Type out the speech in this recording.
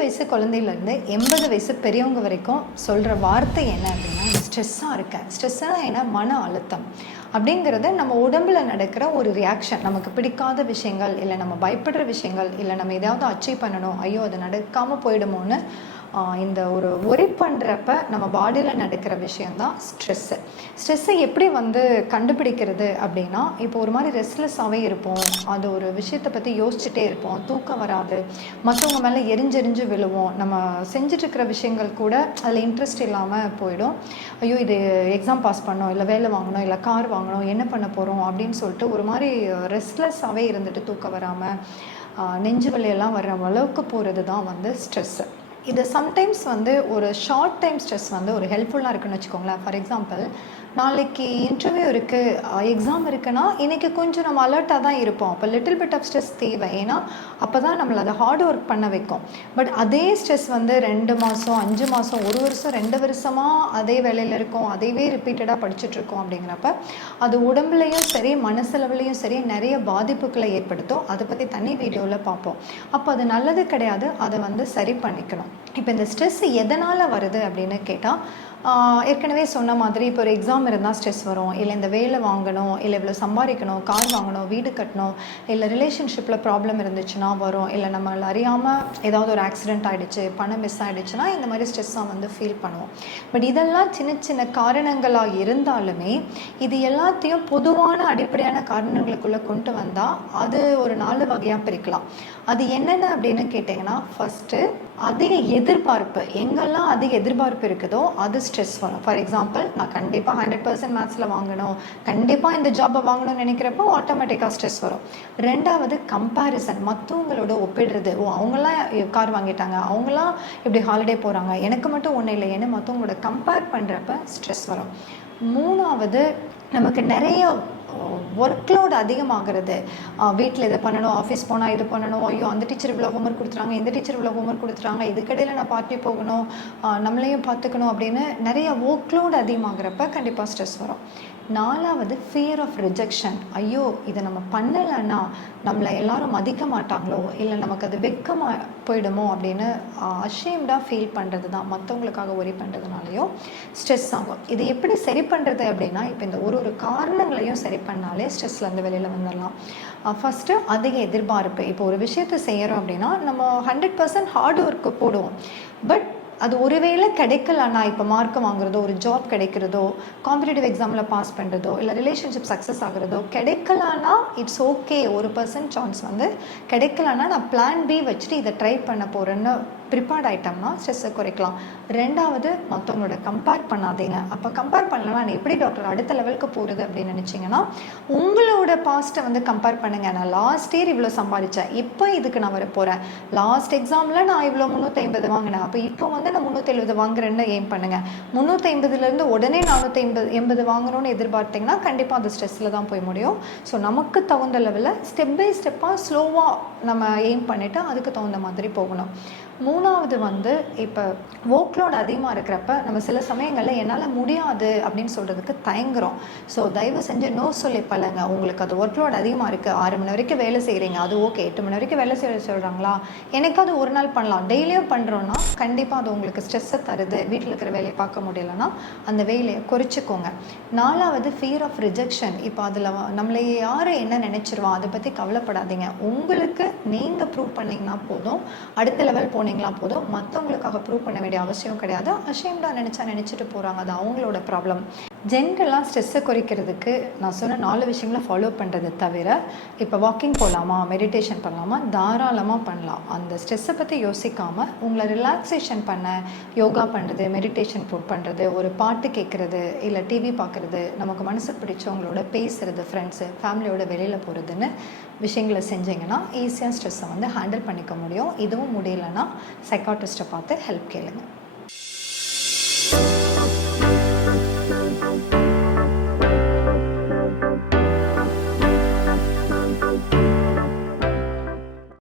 வயசு குழந்தையிலேருந்து 80 வயசு பெரியவங்க வரைக்கும் சொல்கிற வார்த்தை என்ன அப்படின்னா, ஸ்ட்ரெஸ்ஸாக இருக்கேன். ஸ்ட்ரெஸ்ஸாக என்ன, மன அழுத்தம் அப்படிங்கிறத நம்ம உடம்புல நடக்கிற ஒரு ரியாக்ஷன். நமக்கு பிடிக்காத விஷயங்கள், இல்லை நம்ம பயப்படுற விஷயங்கள், இல்லை நம்ம எதாவது அச்சீவ் பண்ணணும், ஐயோ அது நடக்காமல் போயிடுமோன்னு இந்த ஒரு ஒரி பண்ணுறப்ப நம்ம பாடியில் நடக்கிற விஷயந்தான் ஸ்ட்ரெஸ்ஸு. ஸ்ட்ரெஸ்ஸை எப்படி கண்டுபிடிக்கிறது அப்படின்னா, இப்போ ஒரு மாதிரி ரெஸ்ட்லெஸ்ஸாகவே இருப்போம். அது ஒரு விஷயத்தை பற்றி யோசிச்சுட்டே இருப்போம். தூக்கம் வராது. மற்றவங்க மேலே எரிஞ்செறிஞ்சு விழுவோம். நம்ம செஞ்சிட்ருக்கிற விஷயங்கள் கூட அதில் இன்ட்ரெஸ்ட் இல்லாமல் போயிடும். ஐயோ இது எக்ஸாம் பாஸ் பண்ணோம், இல்லை வேலை வாங்கணும், இல்லை கார் வாங்கணும், என்ன பண்ண போகிறோம் அப்படின்னு சொல்லிட்டு ஒரு மாதிரி ரெஸ்ட்லெஸ்ஸாகவே இருந்துட்டு தூக்கம் வராமல் நெஞ்சு வலியெல்லாம் வர்ற அளவுக்கு போகிறது தான் ஸ்ட்ரெஸ்ஸு. இது சம்டைம்ஸ் ஒரு ஷார்ட் டைம் ஸ்ட்ரெஸ் ஒரு ஹெல்ப்ஃபுல்லாக இருக்குன்னு வச்சுக்கோங்களேன். ஃபார் எக்ஸாம்பிள், நாளைக்கு இன்டர்வியூ இருக்குது, எக்ஸாம் இருக்குன்னா இன்றைக்கி கொஞ்சம் நம்ம அலர்ட்டாக தான் இருப்போம். அப்போ லிட்டில் பிட் ஆஃப் ஸ்ட்ரெஸ் தேவை. ஏன்னா அப்போ தான் நம்மளை அதை ஹார்ட் ஒர்க் பண்ண வைக்கும். பட் அதே ஸ்ட்ரெஸ் 2 மாதம் 5 மாதம் 1 வருஷம் 2 வருஷமாக அதே வேலையில் இருக்கும், அதைவே ரிப்பீட்டடாக படிச்சுட்ருக்கோம். அப்படிங்கிறப்ப அது உடம்புலையும் சரி மனசளவுலையும் சரி நிறைய பாதிப்புகளை ஏற்படுத்தும். அதை பற்றி தனி வீடியோவில் பார்ப்போம். அப்போ அது நல்லது கிடையாது. அதை சரி பண்ணிக்கணும். இப்போ இந்த ஸ்ட்ரெஸ் எதனால் வருது அப்படின்னு கேட்டால், ஏற்கனவே சொன்ன மாதிரி இப்போ ஒரு எக்ஸாம் இருந்தால் ஸ்ட்ரெஸ் வரும், இல்லை இந்த வேலை வாங்கணும், இல்லை இவ்வளோ சம்பாதிக்கணும், கார் வாங்கணும், வீடு கட்டணும், இல்லை ரிலேஷன்ஷிப்பில் ப்ராப்ளம் இருந்துச்சுன்னா வரும், இல்லை நம்மளை அறியாமல் ஏதாவது ஒரு ஆக்சிடெண்ட் ஆகிடுச்சு, பணம் மிஸ் ஆகிடுச்சுன்னா இந்த மாதிரி ஸ்ட்ரெஸ்ஸாக ஃபீல் பண்ணுவோம். பட் இதெல்லாம் சின்ன சின்ன காரணங்களாக இருந்தாலுமே இது எல்லாத்தையும் பொதுவான அடிப்படையான காரணங்களுக்குள்ளே கொண்டு வந்தால் அது ஒரு 4 வகையாக பிரிக்கலாம். அது என்னென்ன அப்படின்னு கேட்டிங்கன்னா, ஃபஸ்ட்டு அதிக எதிர்பார்ப்பு. எங்கெல்லாம் அதிக எதிர்பார்ப்பு இருக்குதோ அது ஸ்ட்ரெஸ் வரும். ஃபார் எக்ஸாம்பிள், நான் கண்டிப்பாக 100% மேத்ஸில் வாங்கணும், கண்டிப்பாக இந்த ஜாப்பை வாங்கணும்னு நினைக்கிறப்போ ஆட்டோமேட்டிக்காக ஸ்ட்ரெஸ் வரும். 2வது கம்பேரிசன், மற்றவங்களோட ஒப்பிடுறது. அவங்களாம் கார் வாங்கிட்டாங்க, அவங்களாம் இப்படி ஹாலிடே போகிறாங்க, எனக்கு மட்டும் ஒன்றும் இல்லை, ஏன்னா மற்றவங்களோட கம்பேர் பண்ணுறப்ப ஸ்ட்ரெஸ் வரும். 3வது, நமக்கு நிறைய ஒர்க்லோடு அதிகமாகிறது. வீட்டில் இதை பண்ணணும், ஆஃபீஸ் போனால் இது பண்ணணும், ஐயோ அந்த டீச்சர் இவ்வளோ ஹோம்ஒர்க் கொடுத்துறாங்க, இந்த டீச்சர் இவ்வளோ ஹோம்ஒர்க் கொடுத்துறாங்க, இதுக்கடையில் நான் பார்ட்டி போகணும், நம்மளையும் பார்த்துக்கணும் அப்படின்னு நிறைய ஒர்க்லோடு அதிகமாகிறப்ப கண்டிப்பாக ஸ்ட்ரெஸ் வரும். 4வது ஃபியர் ஆஃப் ரிஜெக்ஷன். ஐயோ இதை நம்ம பண்ணலைன்னா நம்மளை எல்லாரும் மதிக்க மாட்டாங்களோ, இல்லை நமக்கு அது வெக்கமாக போயிடுமோ அப்படின்னு அஷேம்டாக ஃபீல் பண்ணுறது தான். மற்றவங்களுக்காக ஒரி பண்ணுறதுனாலையோ ஸ்ட்ரெஸ் ஆகும். இது எப்படி சரி பண்ணுறது அப்படின்னா, இப்போ இந்த ஒரு காரணங்களையும் சரி பண்ணாலே ஸ்ட்ரெஸ்லேருந்து வெளியில் வந்துடலாம். ஃபஸ்ட்டு அதிக எதிர்பார்ப்பு. இப்போ ஒரு விஷயத்தை செய்கிறோம் அப்படின்னா நம்ம 100% ஹார்ட் ஒர்க்கு போடுவோம். பட் அது ஒருவேளை கிடைக்கலன்னா, இப்போ மார்க் வாங்குறதோ, ஒரு ஜாப் கிடைக்கிறதோ, காம்படிட்டிவ் எக்ஸாமில் பாஸ் பண்ணுறதோ, இல்லை ரிலேஷன்ஷிப் சக்ஸஸ் ஆகுறதோ கிடைக்கலன்னா இட்ஸ் ஓகே. 1% சான்ஸ் கிடைக்கலன்னா நான் பிளான் பி வச்சுட்டு இதை ட்ரை பண்ண போகிறேன்னு ப்ரிப்பேர்ட் ஆகிட்டோம்னா ஸ்ட்ரெஸ்ஸை குறைக்கலாம். 2வது, மற்றவங்களோட கம்பேர் பண்ணாதீங்க. அப்போ கம்பேர் பண்ணலாம், நான் எப்படி டாக்டர் அடுத்த லெவலுக்கு போகிறது அப்படின்னு நினச்சிங்கன்னா, உங்களோட பாஸ்ட்டை கம்பேர் பண்ணுங்கள். நான் லாஸ்ட் இயர் இவ்வளோ சம்பாதிச்சேன், இப்போ இதுக்கு நான் வர போகிறேன். லாஸ்ட் எக்ஸாமில் நான் இவ்வளோ 350 வாங்கினேன், அப்போ இப்போ நான் 370 வாங்குறேன்னு எய்ம் பண்ணுங்கள். 350லேருந்து உடனே 480 வாங்கணும்னு எதிர்பார்த்தீங்கன்னா கண்டிப்பாக அது ஸ்ட்ரெஸ்ஸில் தான் போய் முடியும். ஸோ நமக்கு தகுந்த லெவலில் ஸ்டெப் பை ஸ்டெப்பாக ஸ்லோவாக நம்ம எய்ம் பண்ணிவிட்டு அதுக்கு தகுந்த மாதிரி போகணும். 3வது, இப்போ ஒர்க்லோட் அதிகமாக இருக்கிறப்ப நம்ம சில சமயங்களில் என்னால் முடியாது அப்படின்னு சொல்கிறதுக்கு தயங்குறோம். ஸோ தயவு செஞ்சு நோ சொல்லி பழங்க. உங்களுக்கு அது ஒர்க்லோட் அதிகமாக இருக்குது, 6 மணி வரைக்கும் வேலை செய்கிறீங்க, அது ஓகே. 8 மணி வரைக்கும் வேலை செய்ய சொல்கிறாங்களா, எனக்கு அது ஒரு நாள் பண்ணலாம், டெய்லியும் பண்ணுறோன்னா கண்டிப்பாக அது உங்களுக்கு ஸ்ட்ரெஸ்ஸை தருது. வீட்டில் இருக்கிற வேலையை பார்க்க முடியலைன்னா அந்த வேலையை குறைச்சிக்கோங்க. 4வது, ஃபியர் ஆஃப் ரிஜெக்ஷன். இப்போ அதில் நம்மளை யார் என்ன நினச்சிருவோம் அதை பற்றி கவலைப்படாதீங்க. உங்களுக்கு நீங்கள் ப்ரூவ் பண்ணிங்கன்னா போதும், அடுத்த லெவல் போனீங்களா போதும். மற்றவங்களுக்காக ப்ரூவ் பண்ண வேண்டிய அவசியம் கிடையாது. அஷேம்டாக நினச்சிட்டு போகிறாங்க, அது அவங்களோட ப்ராப்ளம். ஜென்ரலாக ஸ்ட்ரெஸ்ஸை குறைக்கிறதுக்கு நான் சொன்ன 4 விஷயங்களை ஃபாலோ பண்ணுறது தவிர, இப்போ வாக்கிங் போகலாமா, மெடிடேஷன் பண்ணலாமா, தாராளமாக பண்ணலாம். அந்த ஸ்ட்ரெஸ்ஸை பற்றி யோசிக்காமல் உங்களை ரிலாக்ஸேஷன் பண்ண யோகா பண்ணுறது, மெடிடேஷன் பண்ணுறது, ஒரு பாட்டு கேட்குறது, இல்லை டிவி பார்க்குறது, நமக்கு மனசுக்கு பிடிச்சவங்களோட பேசுகிறது, ஃப்ரெண்ட்ஸு ஃபேமிலியோட வெளியில் போகிறதுன்னு விஷயங்களை செஞ்சிங்கன்னா ஈஸியாக ஸ்ட்ரெஸ்ஸை ஹேண்டில் பண்ணிக்க முடியும். இதுவும் முடியலைன்னா சைக்காட்ரிஸ்ட்டை பார்த்து ஹெல்ப் கேளுங்க.